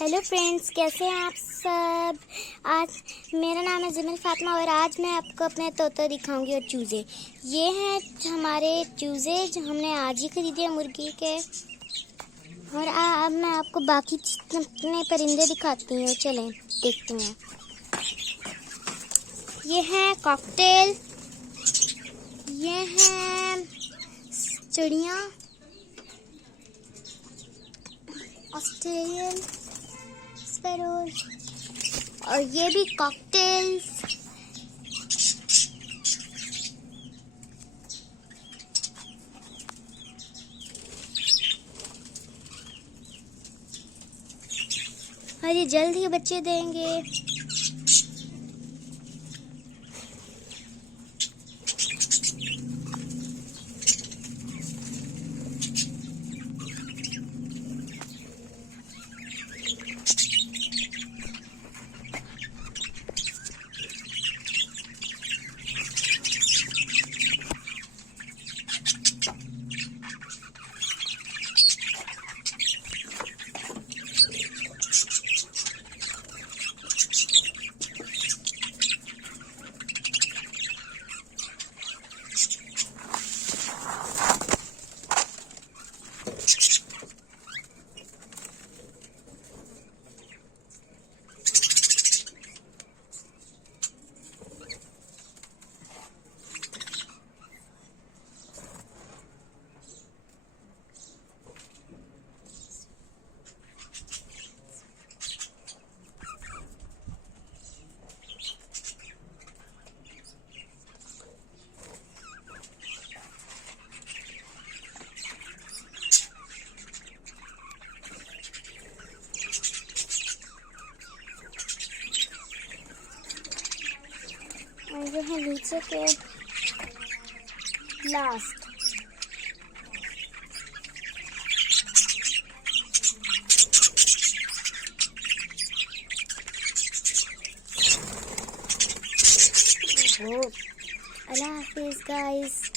Hello friends, कैसे हैं आप सब। आज मेरा नाम है जमील फातिमा और आज मैं आपको अपने तोते दिखाऊंगी और चूज़े। ये हैं हमारे चूज़े जो हमने आज ही खरीदे मुर्गी के। और अब मैं आपको बाकी अपने परिंदे दिखाती हूँ, चलें देखती हैं। ये हैं कॉकटेल, ये हैं चिड़िया ऑस्ट्रेलियन स्पैरोज, और ये भी कॉकटेल्स। और ये जल्द ही बच्चे देंगे। और ये है नीचे के लास्ट। अल्लाह हाफिज़ गाइस।